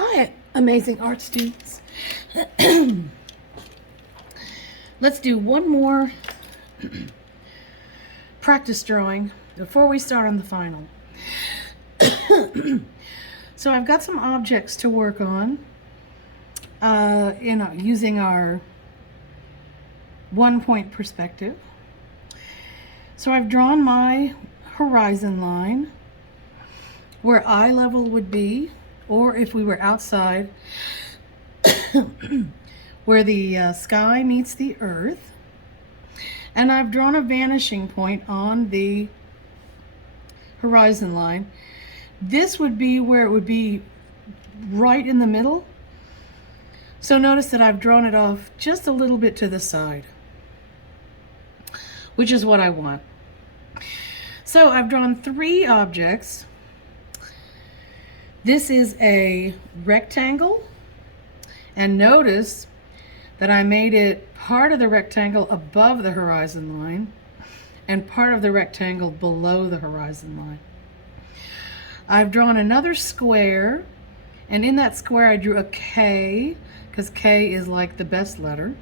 Hi, amazing art students. Let's do one more practice drawing before we start on the final. So I've got some objects to work on, using our 1-point perspective. So I've drawn my horizon line where eye level would be, or if we were outside, where the sky meets the earth. And I've drawn a vanishing point on the horizon line. This would be where it would be right in the middle. So notice that I've drawn it off just a little bit to the side, which is what I want. So I've drawn 3 objects. This is a rectangle, and notice that I made it part of the rectangle above the horizon line and part of the rectangle below the horizon line. I've drawn another square, and in that square I drew a K, because K is like the best letter.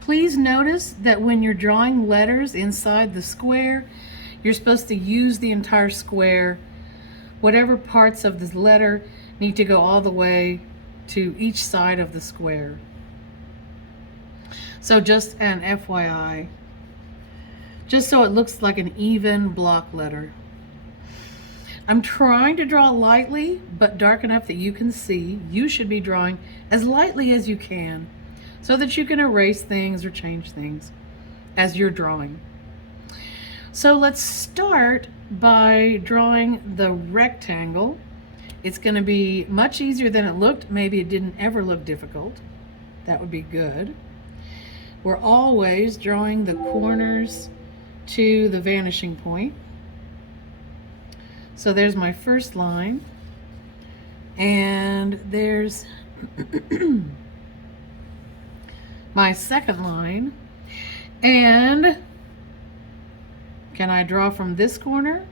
Please notice that when you're drawing letters inside the square, you're supposed to use the entire square. Whatever parts of this letter need to go all the way to each side of the square. So just an FYI, just so it looks like an even block letter. I'm trying to draw lightly, but dark enough that you can see. You should be drawing as lightly as you can so that you can erase things or change things as you're drawing. So let's start by drawing the rectangle. It's going to be much easier than it looked. Maybe it didn't ever look difficult. That would be good. We're always drawing the corners to the vanishing point. So there's my first line, and there's my second line. And can I draw from this corner?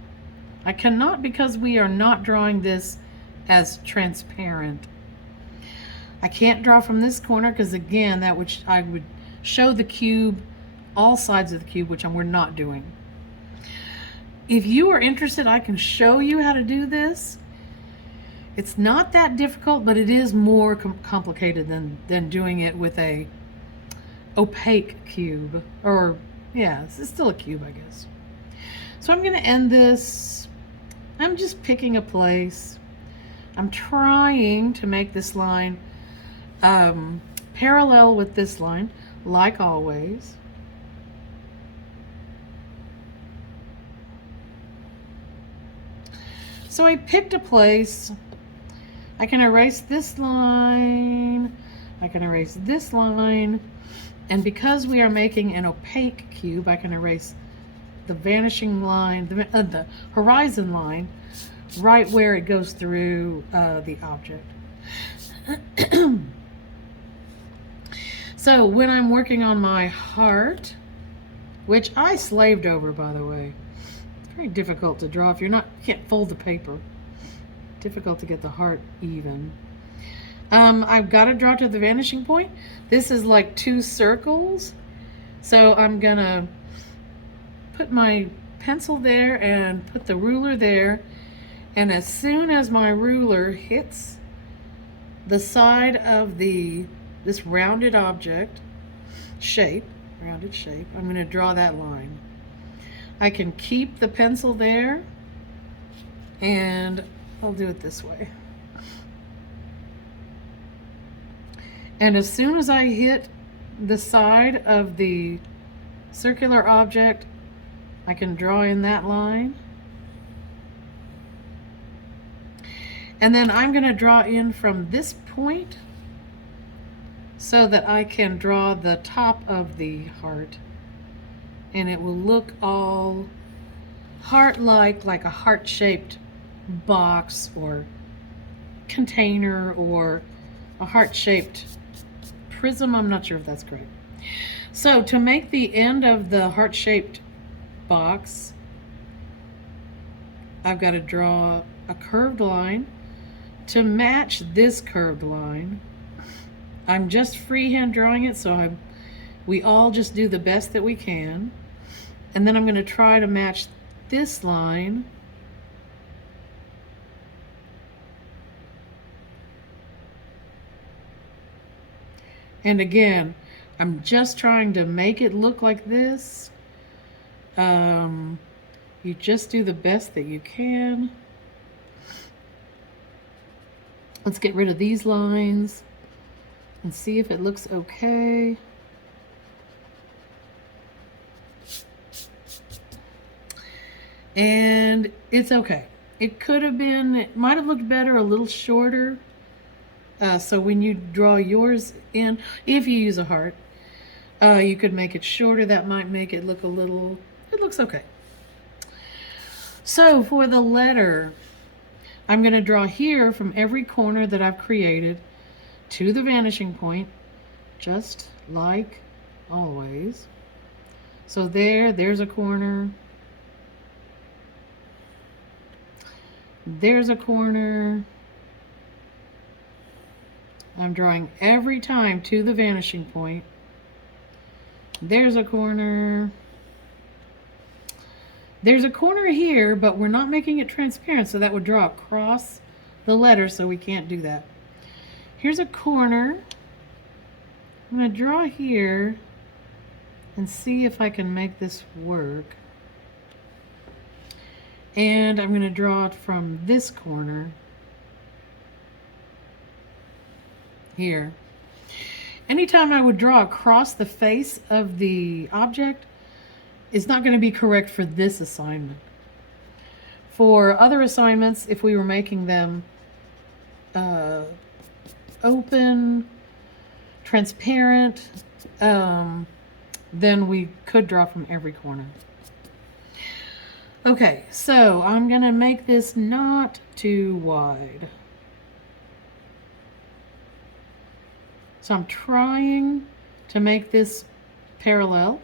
I cannot, because we are not drawing this as transparent. I can't draw from this corner because, again, I would show the cube, all sides of the cube, which we're not doing. If you are interested, I can show you how to do this. It's not that difficult, but it is more complicated than doing it with a opaque cube. Or, yeah, it's still a cube, I guess. So I'm going to end this. I'm just picking a place. I'm trying to make this line parallel with this line, like always. So I picked a place. I can erase this line. I can erase this line. And because we are making an opaque cube, I can erase the vanishing line, the horizon line, right where it goes through the object. So when I'm working on my heart, which I slaved over, by the way, it's very difficult to draw if you can't fold the paper. Difficult to get the heart even. I've got to draw to the vanishing point. This is like 2 circles. So I'm gonna put my pencil there and put the ruler there. And as soon as my ruler hits the side of this rounded object rounded shape, I'm going to draw that line. I can keep the pencil there, and I'll do it this way. And as soon as I hit the side of the circular object, I can draw in that line. And then I'm going to draw in from this point so that I can draw the top of the heart. And it will look all heart-like, like a heart-shaped box or container or a heart-shaped prism. I'm not sure if that's correct. So to make the end of the heart-shaped box, I've got to draw a curved line to match this curved line. I'm just freehand drawing it, so we all just do the best that we can. And then I'm going to try to match this line. And again, I'm just trying to make it look like this. You just do the best that you can. Let's get rid of these lines and see if it looks okay. And it's okay. It could have been, it might have looked better a little shorter. So when you draw yours in, if you use a heart, you could make it shorter. That might make it look a little, it looks okay. So for the letter, I'm going to draw here from every corner that I've created to the vanishing point, just like always. So there's a corner. There's a corner. I'm drawing every time to the vanishing point. There's a corner. There's a corner here, but we're not making it transparent, so that would draw across the letter, so we can't do that. Here's a corner. I'm going to draw here and see if I can make this work. And I'm going to draw it from this corner here. Anytime I would draw across the face of the object, it's not going to be correct for this assignment. For other assignments, if we were making them open, transparent, then we could draw from every corner. Okay, so I'm going to make this not too wide. So I'm trying to make this parallel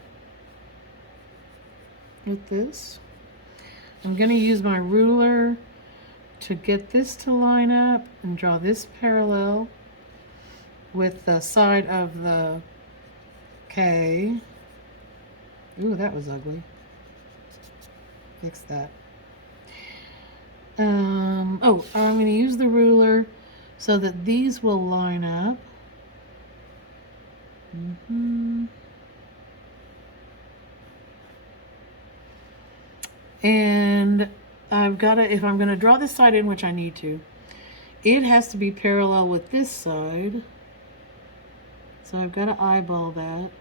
with this. I'm going to use my ruler to get this to line up and draw this parallel with the side of the K. Ooh, that was ugly. Fix that. I'm going to use the ruler so that these will line up. And I've got to, if I'm going to draw this side in, which I need to, it has to be parallel with this side. So I've got to eyeball that,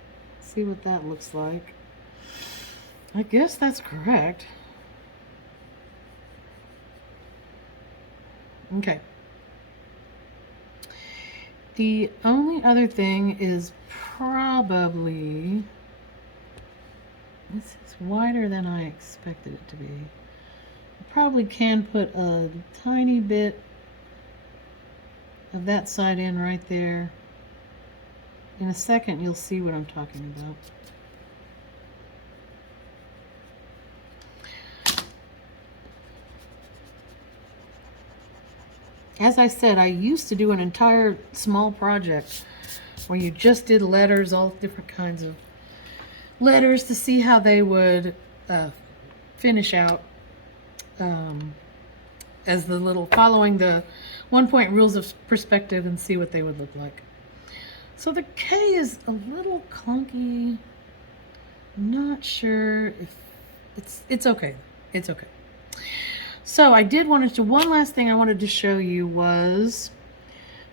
see what that looks like. I guess that's correct. Okay. The only other thing is probably, this is wider than I expected it to be. I probably can put a tiny bit of that side in right there. In a second, you'll see what I'm talking about. As I said, I used to do an entire small project where you just did letters, all different kinds of letters, to see how they would finish out as the little, following the 1-point rules of perspective, and see what they would look like. So the K is a little clunky. I'm not sure if it's okay. It's okay. So I did want to, one last thing I wanted to show you was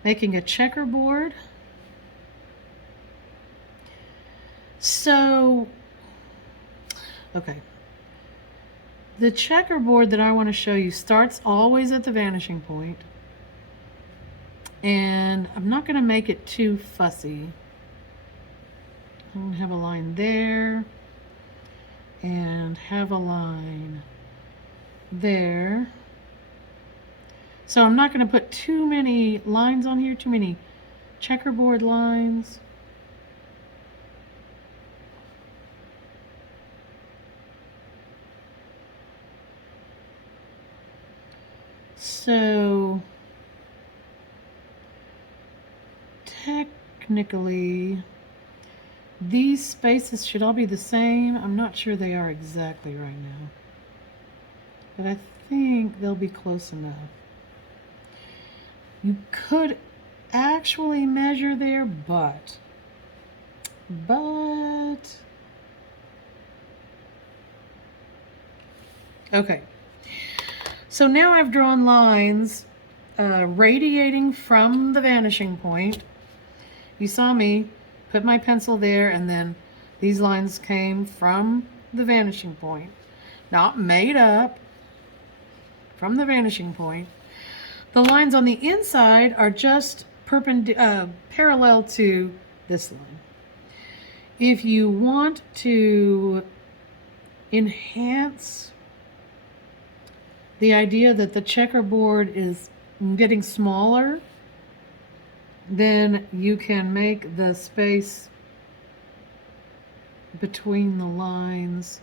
making a checkerboard. So, okay. The checkerboard that I want to show you starts always at the vanishing point. And I'm not going to make it too fussy. I'm going to have a line there and have a line there. So I'm not going to put too many lines on here, too many checkerboard lines. So technically, these spaces should all be the same. I'm not sure they are exactly right now, but I think they'll be close enough. You could actually measure there, but okay. So now I've drawn lines radiating from the vanishing point. You saw me put my pencil there, and then these lines came from the vanishing point, not made up, from the vanishing point. The lines on the inside are just parallel to this line. If you want to enhance the idea that the checkerboard is getting smaller, then you can make the space between the lines,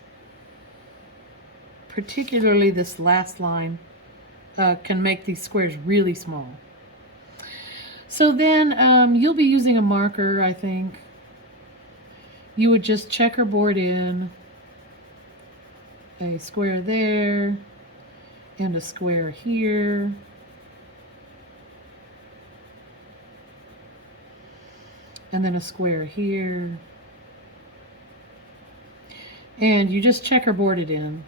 particularly this last line, can make these squares really small. So then you'll be using a marker, I think. You would just checkerboard in a square there and a square here. And then a square here. And you just checkerboard it in.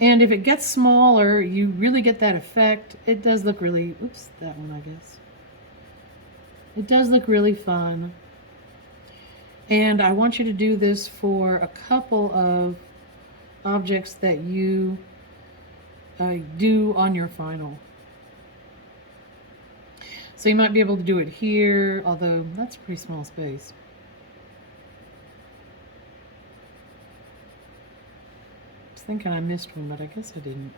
And if it gets smaller, you really get that effect. It does look really, oops, that one, I guess. It does look really fun. And I want you to do this for a couple of objects that you do on your final. So you might be able to do it here, although that's a pretty small space. I was thinking I missed one, but I guess I didn't.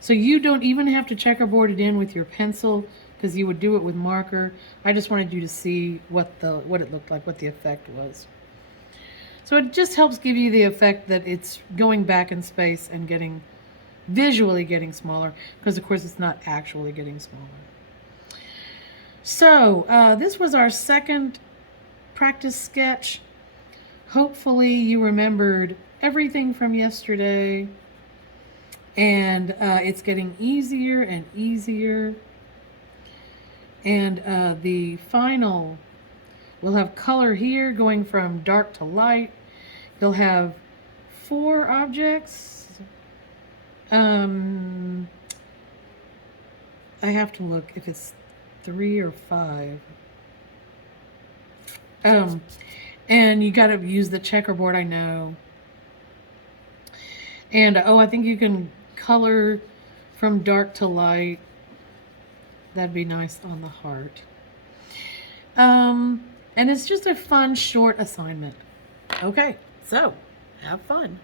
So you don't even have to checkerboard it in with your pencil, because you would do it with marker. I just wanted you to see what it looked like, what the effect was. So it just helps give you the effect that it's going back in space and visually getting smaller, because of course it's not actually getting smaller. So this was our second practice sketch. Hopefully you remembered everything from yesterday, and it's getting easier and easier. And the final will have color here going from dark to light. You'll have 4 objects. I have to look if it's 3 or 5. And you got to use the checkerboard, I know. And I think you can color from dark to light. That'd be nice on the heart. And it's just a fun, short assignment. Okay, so have fun.